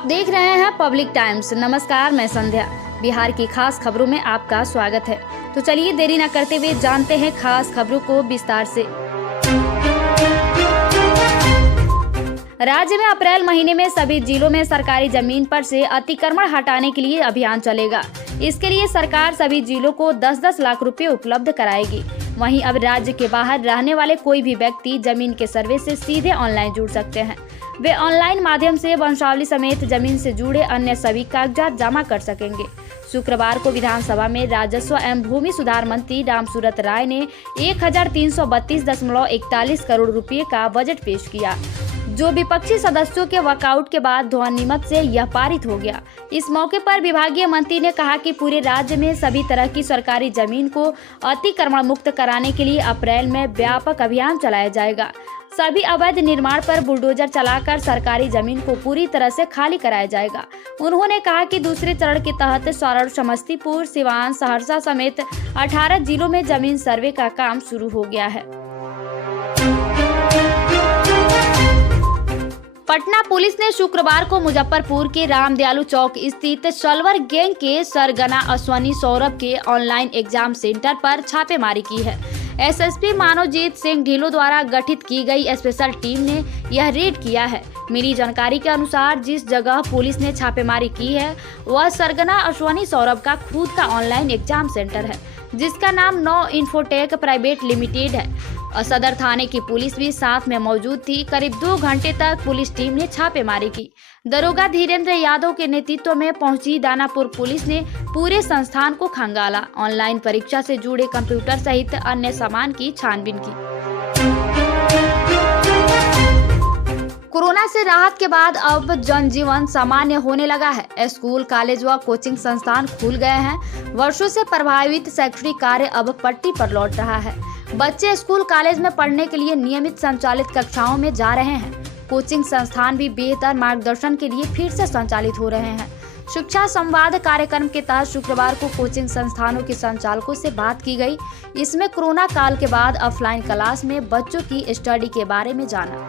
आप देख रहे हैं पब्लिक टाइम्स। नमस्कार, मैं संध्या। बिहार की खास खबरों में आपका स्वागत है। तो चलिए देरी न करते हुए जानते हैं खास खबरों को विस्तार से। राज्य में अप्रैल महीने में सभी जिलों में सरकारी जमीन पर से अतिक्रमण हटाने के लिए अभियान चलेगा। इसके लिए सरकार सभी जिलों को 10-10 लाख रुपए उपलब्ध कराएगी। वहीं अब राज्य के बाहर रहने वाले कोई भी व्यक्ति जमीन के सर्वे से सीधे ऑनलाइन जुड़ सकते हैं। वे ऑनलाइन माध्यम से वंशावली समेत जमीन से जुड़े अन्य सभी कागजात जमा कर सकेंगे। शुक्रवार को विधानसभा में राजस्व एवं भूमि सुधार मंत्री रामसूरत राय ने 1332.41 करोड़ रुपए का बजट पेश किया, जो विपक्षी सदस्यों के वॉकआउट के बाद ध्वनिमत से यह पारित हो गया। इस मौके पर विभागीय मंत्री ने कहा कि पूरे राज्य में सभी तरह की सरकारी जमीन को अतिक्रमण मुक्त कराने के लिए अप्रैल में व्यापक अभियान चलाया जाएगा। सभी अवैध निर्माण पर बुलडोजर चलाकर सरकारी जमीन को पूरी तरह से खाली कराया जाएगा। उन्होंने कहा कि दूसरे चरण के तहत सारण, समस्तीपुर, सिवान, सहरसा समेत 18 जिलों में जमीन सर्वे का काम शुरू हो गया है। पटना पुलिस ने शुक्रवार को मुजफ्फरपुर के रामदयालु चौक स्थित सलवर गैंग के सरगना अश्वनी सौरभ के ऑनलाइन एग्जाम सेंटर पर छापेमारी की है। एसएसपी मानवजीत सिंह ढिल्लों द्वारा गठित की गई स्पेशल टीम ने यह रेड किया है। मिली जानकारी के अनुसार जिस जगह पुलिस ने छापेमारी की है वह सरगना अश्वनी सौरभ का खुद का ऑनलाइन एग्जाम सेंटर है, जिसका नाम नो इन्फोटेक प्राइवेट लिमिटेड है। सदर थाने की पुलिस भी साथ में मौजूद थी। करीब 2 घंटे तक पुलिस टीम ने छापेमारी की। दरोगा धीरेन्द्र यादव के नेतृत्व में पहुंची दानापुर पुलिस ने पूरे संस्थान को खंगाला। ऑनलाइन परीक्षा से जुड़े कंप्यूटर सहित अन्य सामान की छानबीन की। कोरोना से राहत के बाद अब जनजीवन सामान्य होने लगा है। स्कूल, कॉलेज व कोचिंग संस्थान खुल गए हैं। वर्षों से प्रभावित शैक्षणिक कार्य अब पटरी पर लौट रहा है। बच्चे स्कूल, कॉलेज में पढ़ने के लिए नियमित संचालित कक्षाओं में जा रहे हैं। कोचिंग संस्थान भी बेहतर मार्गदर्शन के लिए फिर से संचालित हो रहे हैं। शिक्षा संवाद कार्यक्रम के तहत शुक्रवार को कोचिंग संस्थानों के संचालकों से बात की गई। इसमें कोरोना काल के बाद ऑफलाइन क्लास में बच्चों की स्टडी के बारे में जाना।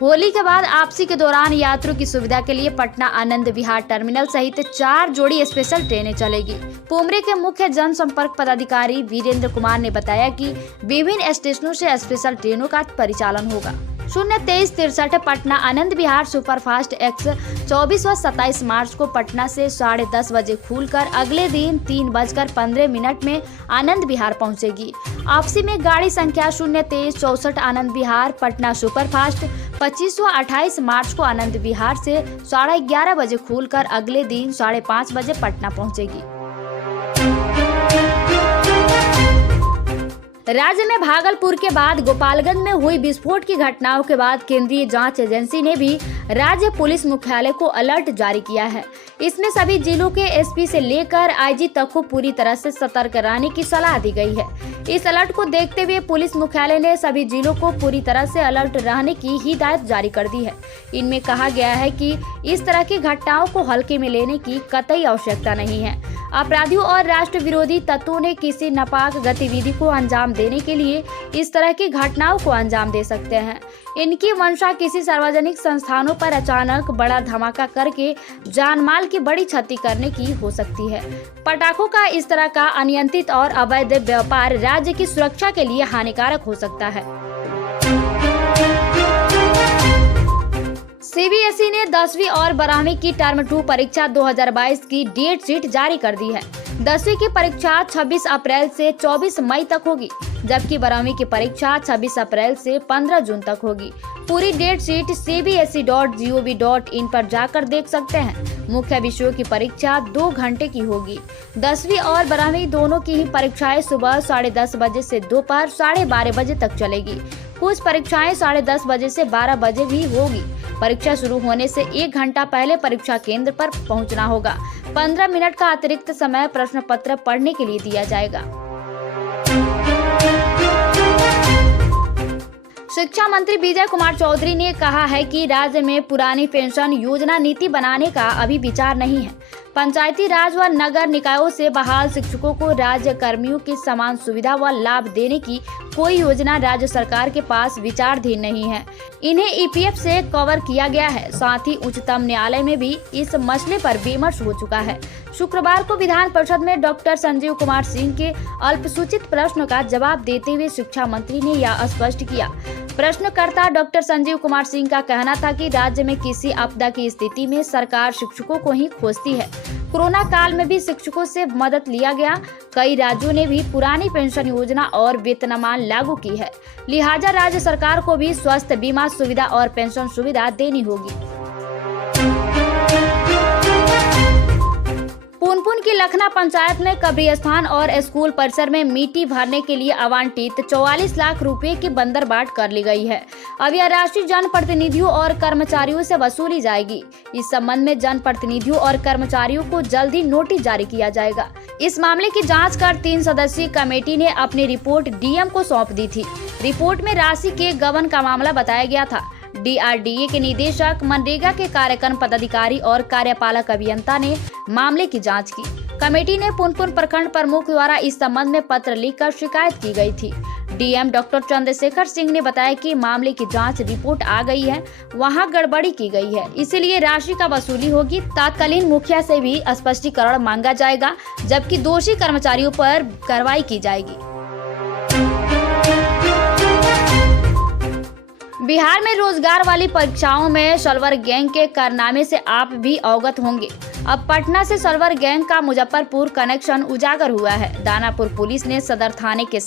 होली के बाद वापसी के दौरान यात्रियों की सुविधा के लिए पटना आनंद विहार टर्मिनल सहित 4 जोड़ी स्पेशल ट्रेनें चलेगी। पोमरे के मुख्य जनसंपर्क पदाधिकारी वीरेंद्र कुमार ने बताया कि विभिन्न स्टेशनों से स्पेशल ट्रेनों का परिचालन होगा। 02363 पटना आनंद विहार सुपरफास्ट एक्स 24 व 27 मार्च को पटना से 10:30 बजे खुलकर अगले दिन 3:15 में आनंद विहार पहुंचेगी। वापसी में गाड़ी संख्या 02364 आनंद विहार पटना सुपरफास्ट 25 व 28 मार्च को आनंद विहार से 11:30 बजे खुलकर अगले दिन 5:30 बजे पटना पहुंचेगी। राज्य में भागलपुर के बाद गोपालगंज में हुई विस्फोट की घटनाओं के बाद केंद्रीय जांच एजेंसी ने भी राज्य पुलिस मुख्यालय को अलर्ट जारी किया है। इसमें सभी जिलों के एसपी से लेकर आईजी तक को पूरी तरह से सतर्क रहने की सलाह दी गई है। इस अलर्ट को देखते हुए पुलिस मुख्यालय ने सभी जिलों को पूरी तरह से अलर्ट रहने की हिदायत जारी कर दी है। इनमें कहा गया है कि इस तरह की घटनाओं को हल्के में लेने की कतई आवश्यकता नहीं है। अपराधियों और राष्ट्र विरोधी तत्वों ने किसी नापाक गतिविधि को अंजाम देने के लिए इस तरह की घटनाओं को अंजाम दे सकते हैं। इनकी मंशा किसी सार्वजनिक संस्थानों पर अचानक बड़ा धमाका करके जानमाल की बड़ी क्षति करने की हो सकती है। पटाखों का इस तरह का अनियंत्रित और अवैध व्यापार राज्य की सुरक्षा के लिए हानिकारक हो सकता है। सीबीएसई ने 10वीं और 12वीं की टर्म 2 परीक्षा 2022 की डेट शीट जारी कर दी है। 10वीं की परीक्षा 26 अप्रैल से 24 मई तक होगी, जबकि 12वीं की परीक्षा 26 अप्रैल से 15 जून तक होगी। पूरी डेट शीट cbse.gov.in पर जाकर देख सकते हैं। मुख्य विषयों की परीक्षा 2 घंटे की होगी। 10वीं और 12वीं दोनों की ही परीक्षाएं सुबह 10:30 बजे से दोपहर 12:30 बजे तक चलेगी। कुछ परीक्षाएं 10:30 बजे से 12 बजे भी होगी। परीक्षा शुरू होने से 1 घंटा पहले परीक्षा केंद्र पर पहुंचना होगा। 15 मिनट का अतिरिक्त समय प्रश्न पत्र पढ़ने के लिए दिया जाएगा। शिक्षा मंत्री विजय कुमार चौधरी ने कहा है कि राज्य में पुरानी पेंशन योजना नीति बनाने का अभी विचार नहीं है। पंचायती राज व नगर निकायों से बहाल शिक्षकों को राज्य कर्मियों की समान सुविधा व लाभ देने की कोई योजना राज्य सरकार के पास विचाराधीन नहीं है। इन्हें ईपीएफ से कवर किया गया है। साथ ही उच्चतम न्यायालय में भी इस मसले पर विमर्श हो चुका है। शुक्रवार को विधान परिषद में डॉक्टर संजीव कुमार सिंह के अल्पसूचित प्रश्न का जवाब देते हुए शिक्षा मंत्री ने यह स्पष्ट किया। प्रश्नकर्ता डॉक्टर संजीव कुमार सिंह का कहना था कि राज्य में किसी आपदा की स्थिति में सरकार शिक्षकों को ही खोजती है। कोरोना काल में भी शिक्षकों से मदद लिया गया। कई राज्यों ने भी पुरानी पेंशन योजना और वेतनमान लागू की है। लिहाजा राज्य सरकार को भी स्वास्थ्य बीमा सुविधा और पेंशन सुविधा देनी होगी। पुनपुन की लखना पंचायत में कब्रिस्तान और स्कूल परिसर में मिट्टी भरने के लिए आवंटित 44 लाख रुपए की बंदरबाट कर ली गई है। अब यह राशि जनप्रतिनिधियों और कर्मचारियों से वसूली जाएगी। इस संबंध में जनप्रतिनिधियों और कर्मचारियों को जल्द ही नोटिस जारी किया जाएगा। इस मामले की जांच कर 3 सदस्यीय कमेटी ने अपनी रिपोर्ट डीएम को सौंप दी थी। रिपोर्ट में राशि के गबन का मामला बताया गया था। डीआरडीए के निदेशक, मनरेगा के कार्यक्रम पदाधिकारी और कार्यपालक अभियंता ने मामले की जांच की। कमेटी ने पुनपुन प्रखंड प्रमुख द्वारा इस संबंध में पत्र लिखकर शिकायत की गई थी। डीएम डॉक्टर चंद्रशेखर सिंह ने बताया कि मामले की जांच रिपोर्ट आ गई है, वहां गड़बड़ी की गई है, इसलिए राशि का वसूली होगी। तत्कालीन मुखिया से भी स्पष्टीकरण मांगा जाएगा, जबकि दोषी कर्मचारियों पर कार्रवाई की जाएगी। बिहार में रोजगार वाली परीक्षाओं में सल्वर गैंग के कारनामे से आप भी अवगत होंगे। अब पटना से सल्वर गैंग का मुजफ्फरपुर कनेक्शन उजागर हुआ है। दानापुर पुलिस ने सदर थाने के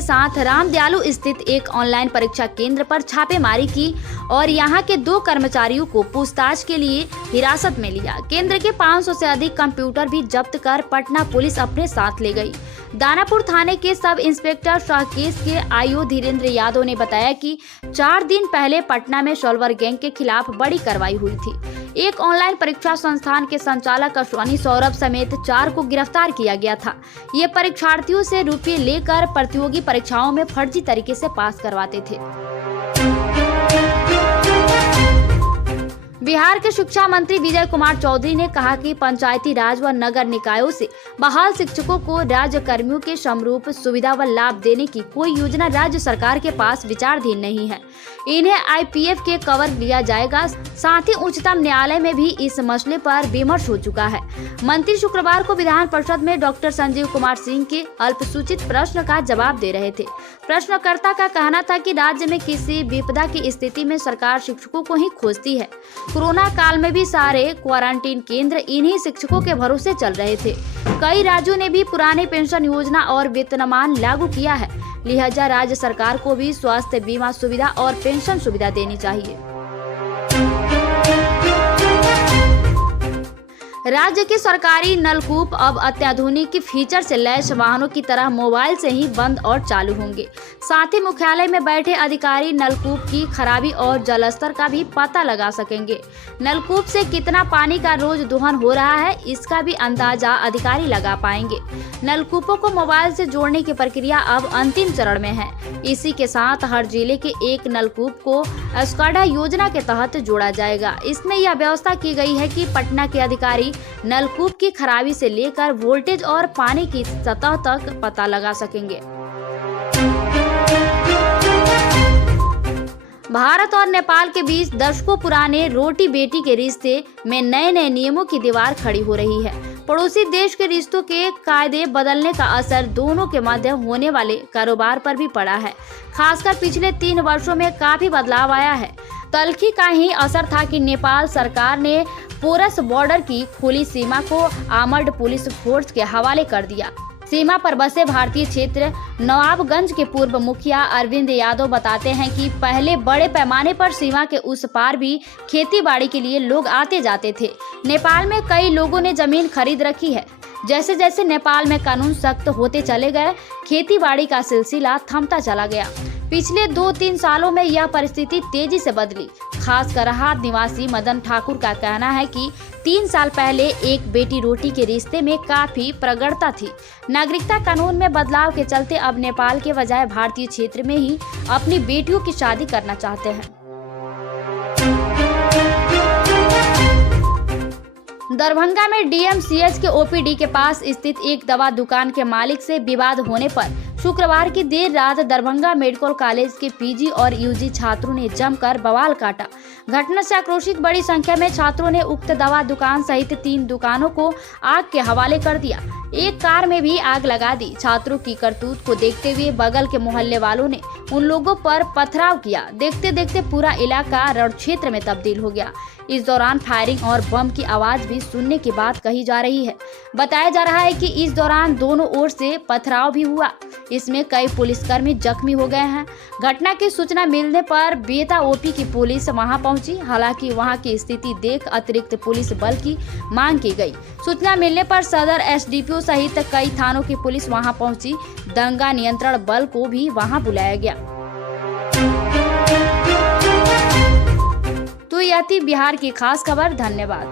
साथ रामदयालु स्थित एक ऑनलाइन परीक्षा केंद्र पर छापेमारी की और यहां के 2 कर्मचारियों को पूछताछ के लिए हिरासत में लिया। केंद्र के 500 से अधिक कंप्यूटर भी जब्त कर पटना पुलिस अपने साथ ले गई। दानापुर थाने के सब इंस्पेक्टर शाहकेश के आईओ धीरेन्द्र यादव ने बताया कि 4 दिन पहले पटना में सल्वर गैंग के खिलाफ बड़ी कार्रवाई हुई थी। एक ऑनलाइन परीक्षा संस्थान के संचालक अश्वनी सौरभ समेत 4 को गिरफ्तार किया गया था। ये परीक्षार्थियों से रुपये लेकर प्रतियोगी परीक्षाओं में फर्जी तरीके से पास करवाते थे। बिहार के शिक्षा मंत्री विजय कुमार चौधरी ने कहा कि पंचायती राज व नगर निकायों से बहाल शिक्षकों को राज्य कर्मियों के समरूप सुविधा व लाभ देने की कोई योजना राज्य सरकार के पास विचाराधीन नहीं है। इन्हें आईपीएफ के कवर लिया जाएगा। साथ ही उच्चतम न्यायालय में भी इस मसले पर विमर्श हो चुका है। मंत्री शुक्रवार को विधान परिषद में डॉक्टर संजीव कुमार सिंह के अल्पसूचित प्रश्न का जवाब दे रहे थे। प्रश्नकर्ता का कहना था कि राज्य में किसी विपदा की स्थिति में सरकार शिक्षकों को ही खोजती है। कोरोना काल में भी सारे क्वारंटीन केंद्र इन्हीं शिक्षकों के भरोसे चल रहे थे। कई राज्यों ने भी पुरानी पेंशन योजना और वेतनमान लागू किया है। लिहाजा राज्य सरकार को भी स्वास्थ्य बीमा सुविधा और पेंशन सुविधा देनी चाहिए। राज्य के सरकारी नलकूप अब अत्याधुनिक फीचर से लैस वाहनों की तरह मोबाइल से ही बंद और चालू होंगे। साथ ही मुख्यालय में बैठे अधिकारी नलकूप की खराबी और जलस्तर का भी पता लगा सकेंगे। नलकूप से कितना पानी का रोज दोहन हो रहा है, इसका भी अंदाजा अधिकारी लगा पाएंगे। नलकूपों को मोबाइल से जोड़ने की प्रक्रिया अब अंतिम चरण में है। इसी के साथ हर जिले के एक नलकूप को स्काडा योजना के तहत जोड़ा जाएगा। इसमें यह व्यवस्था की गई है कि पटना के अधिकारी नलकूप की खराबी से लेकर वोल्टेज और पानी की सतह तक पता लगा सकेंगे। भारत और नेपाल के बीच दशकों पुराने रोटी बेटी के रिश्ते में नए नए नियमों की दीवार खड़ी हो रही है। पड़ोसी देश के रिश्तों के कायदे बदलने का असर दोनों के मध्य होने वाले कारोबार पर भी पड़ा है। खासकर पिछले 3 वर्षों में काफी बदलाव आया है। तल्खी का ही असर था कि नेपाल सरकार ने पोरस बॉर्डर की खुली सीमा को आर्मर्ड पुलिस फोर्स के हवाले कर दिया। सीमा पर बसे भारतीय क्षेत्र नवाबगंज के पूर्व मुखिया अरविंद यादव बताते हैं कि पहले बड़े पैमाने पर सीमा के उस पार भी खेती बाड़ी के लिए लोग आते जाते थे। नेपाल में कई लोगों ने जमीन खरीद रखी है। जैसे जैसे नेपाल में कानून सख्त होते चले गए, खेती बाड़ी का सिलसिला थमता चला गया। पिछले 2-3 सालों में यह परिस्थिति तेजी से बदली। खासकर राहत निवासी मदन ठाकुर का कहना है कि 3 साल पहले एक बेटी रोटी के रिश्ते में काफी प्रगढ़ता थी। नागरिकता कानून में बदलाव के चलते अब नेपाल के बजाय भारतीय क्षेत्र में ही अपनी बेटियों की शादी करना चाहते हैं। दरभंगा में डीएमसीएच के ओपीडी के पास स्थित एक दवा दुकान के मालिक से विवाद होने पर शुक्रवार की देर रात दरभंगा मेडिकल कॉलेज के पीजी और यूजी छात्रों ने जमकर बवाल काटा। घटना से आक्रोशित बड़ी संख्या में छात्रों ने उक्त दवा दुकान सहित 3 दुकानों को आग के हवाले कर दिया। एक कार में भी आग लगा दी। छात्रों की करतूत को देखते हुए बगल के मोहल्ले वालों ने उन लोगों पर पथराव किया। देखते देखते पूरा इलाका रण क्षेत्र में तब्दील हो गया। इस दौरान फायरिंग और बम की आवाज भी सुनने की बात कही जा रही है। बताया जा रहा है कि इस दौरान दोनों ओर से पथराव भी हुआ। इसमें कई पुलिसकर्मी जख्मी हो गए हैं। घटना की सूचना मिलने पर बेता ओपी की पुलिस वहां पहुंची। हालांकि वहां की स्थिति देख अतिरिक्त पुलिस बल की मांग की गई। सूचना मिलने पर सदर एसडीपीओ सहित कई थानों की पुलिस वहां पहुंची। दंगा नियंत्रण बल को भी वहां बुलाया गया। तो यह थी बिहार की खास खबर। धन्यवाद।